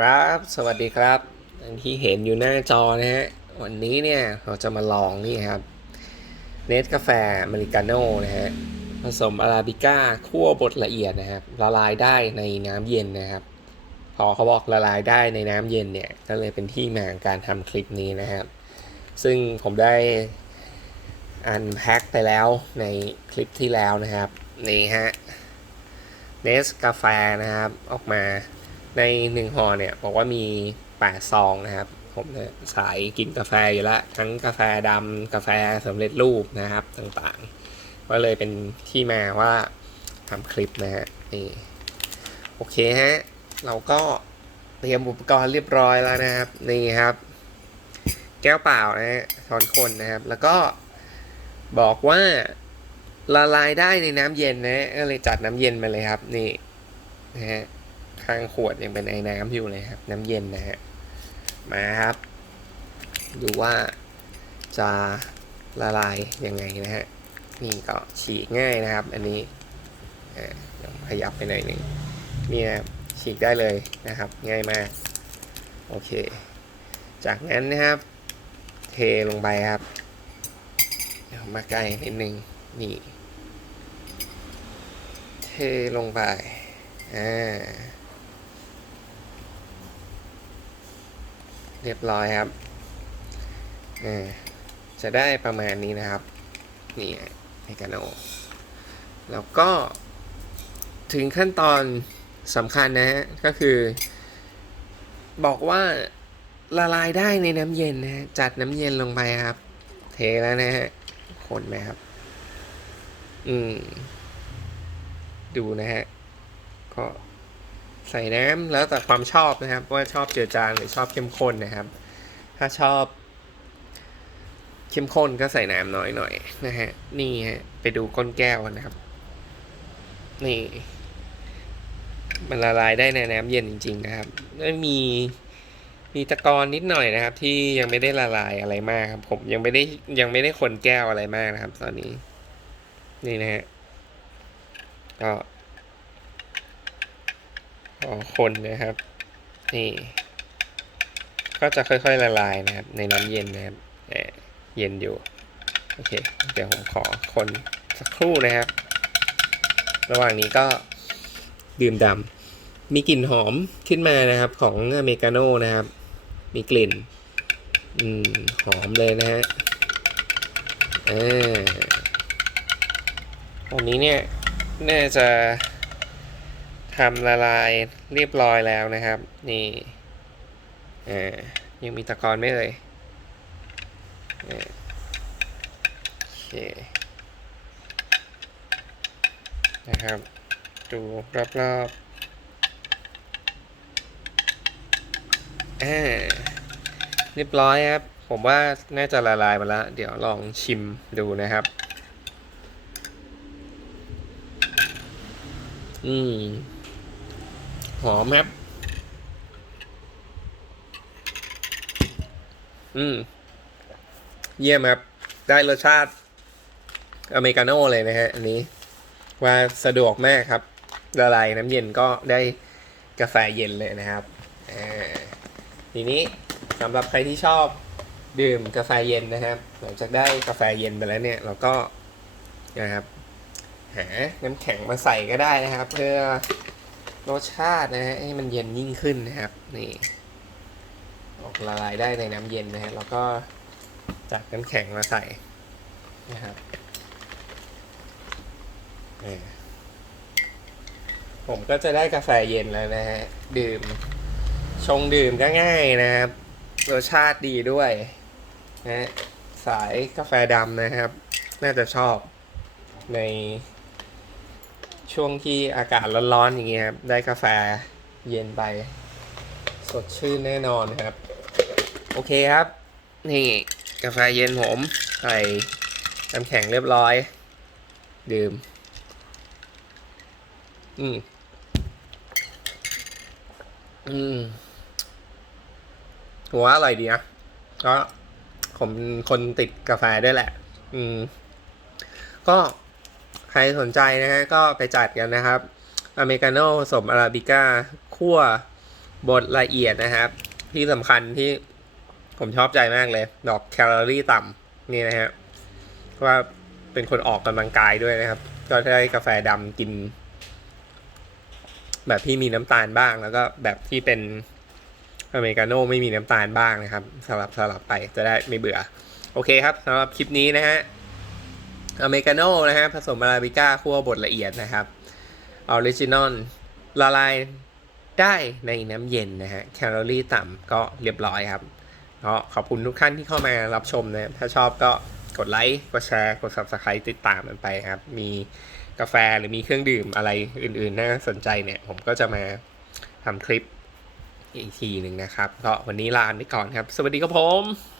ครับ สวัสดีครับอย่างที่เห็นอยู่หน้าจอนะฮะ วันนี้เนี่ยเราจะมาลองนี่ครับ เนสกาแฟอเมริกาโน่นะฮะ ผสมอาราบิก้าคั่วบดละเอียดนะครับ ละลายได้ในน้ำเย็นนะครับ พอเขาบอกละลายได้ในน้ำเย็นเนี่ย ก็เลยเป็นที่มาของการทำคลิปนี้นะครับ ซึ่งผมได้อันแพ็คไปแล้วในคลิปที่แล้วนะครับ นี่ฮะ เนสกาแฟนะครับ ออกมา ในหนึ่งห่อเนี่ยบอกว่ามี8ซองนะครับ ผมเนี่ยสายกินกาแฟอยู่แล้วทั้งกาแฟดำกาแฟสำเร็จรูปนะครับต่างๆ ก็เลยเป็นที่มาว่าทำคลิปนะฮะนี่โอเคฮะ เราก็เตรียมอุปกรณ์เรียบร้อยแล้วนะครับ นี่ครับ แก้วเปล่านะฮะช้อนคนนะครับ แล้วก็บอกว่าละลายได้ในน้ำเย็นนะก็เลยจัดน้ำเย็นมาเลยครับ นี่นะฮะ ข้างขวดยังเป็นไอ้น้ำอยู่เลยครับ น้ำเย็นนะฮะ มาครับ ดูว่าจะละลายยังไงนะฮะ นี่ก็ฉีกง่ายนะครับ อันนี้อ่าขยับไปหน่อยหนึ่งนี่นะครับฉีกได้เลยนะครับ ง่ายมาก โอเค จากนั้นนะครับ เทลงไปครับ เดี๋ยวมาใกล้นิดนึงนี่ เทลงไป อ่า เรียบร้อยครับอ่จะได้ประมาณนี้นะครับ นี่เมกาโนแล้วก็ถึงขั้นตอนสำคัญนะฮะ ก็คือ บอกว่าละลายได้ในน้ำเย็นนะฮะจัดน้ำเย็นลงไปครับ เทแล้วนะฮะคนไหมครับ อืม ดูนะฮะ ก็ ใส่น้ำแล้วแต่ความชอบนะครับ ว่าชอบเจือจางหรือชอบเข้มข้นนะครับ ถ้าชอบ เข้มข้นก็ใส่น้ำน้อยหน่อยนะฮะนี่ฮะไปดูก้นแก้วนะครับ นี่ มันละลายได้ในน้ำเย็นจริง ๆ นะครับแล้มีมีตะกอนนิดหน่อยนะครับ ที่ยังไม่ได้ละลายอะไรมากครับ ผมยังไม่ได้ยังไม่ได้คนแก้วอะไรมากนะครับ ตอนนี้ นี่นะฮะก็ ขอคนนะครับ นี่ ก็จะค่อยๆละลายนะครับ ในน้ำเย็นนะครับแหมเย็นอยู่ โอเค เดี๋ยวผมขอคนสักครู่นะครับ ระหว่างนี้ก็ดื่มดำมีกลิ่นหอมขึ้นมานะครับ ของอเมริกาโน่นะครับ มีกลิ่น อืม หอมเลยนะฮะอ่าตอนนี้เนี่ย น่าจะ ทำละลายเรียบร้อยแล้วนะครับ นี่ยังมีตะกอนไม่เอ่ยโอเคนะครับ ดูรอบๆอ่าเรียบร้อยครับ ผมว่าน่าจะละลายมาแล้ว เดี๋ยวลองชิมดูนะครับ อืม หอมครับ อืม เยี่ยมครับ ได้รสชาติ อเมริกาโน่เลยนะฮะ อันนี้ ว่าสะดวกมากครับละลายน้ำเย็นก็ได้กาแฟเย็นเลยนะครับทีนี้สำหรับใครที่ชอบดื่มกาแฟเย็นนะครับ หลังจากได้กาแฟเย็นไปแล้วเนี่ย เราก็นะครับหาน้ำแข็งมาใส่ก็ได้นะครับ เพื่อ รสชาตินะฮะให้มันเย็นยิ่งขึ้นนะครับ นี่ ออกละลายได้ในน้ำเย็นนะฮะแล้วก็จัดน้ำแข็งมาใส่นะครับอ่ผมก็จะได้กาแฟเย็นแล้วนะฮะ ดื่ม ชงดื่มก็ง่ายนะครับ รสชาติดีด้วยนะฮะสายกาแฟดำนะครับ น่าจะชอบใน ช่วงที่อากาศร้อนๆอย่างเงี้ยครับ ได้กาแฟเย็นไป สดชื่นแน่นอนครับ โอเคครับ นี่กาแฟเย็นผมใส่น้ำแข็งเรียบร้อย ดื่ม อืม อืมหัวาอร่อยดีนะก็ผมคนติดกาแฟด้วยแหละ อืม ก็ ใครสนใจนะฮะก็ไปจัดกันนะครับอเมริกาโน่ผสมอาราบิก้าคั่วบดละเอียดนะครับ ที่สำคัญที่ผมชอบใจมากเลย ดอกแคลอรี่ต่ำนี่นะฮะเพราะว่าเป็นคนออกกำลังกายด้วยนะครับ ก็ได้กาแฟดำกิน แบบที่มีน้ำตาลบ้างแล้วก็แบบที่เป็นอเมริกาโน่ไม่มีน้ำตาลบ้างนะครับสลับสลับไปจะได้ไม่เบื่อ โอเคครับสำหรับคลิปนี้นะฮะ อเมริกาโน่นะฮะผสมอาราบิก้าคั่วบดละเอียดนะครับออริจินอลละลายได้ในน้ำเย็นนะฮะแคลอรี่ต่ำก็เรียบร้อยครับก็ขอบคุณทุกท่านที่เข้ามารับชมนะถ้าชอบก็กดไลค์กดแชร์กด subscribe ติดตามมันไปครับ มีกาแฟหรือมีเครื่องดื่มอะไรอื่นๆน่าสนใจเนี่ย ผมก็จะมาทำคลิปอีกทีหนึ่งนะครับ ก็วันนี้ลาไปก่อนครับ สวัสดีครับผม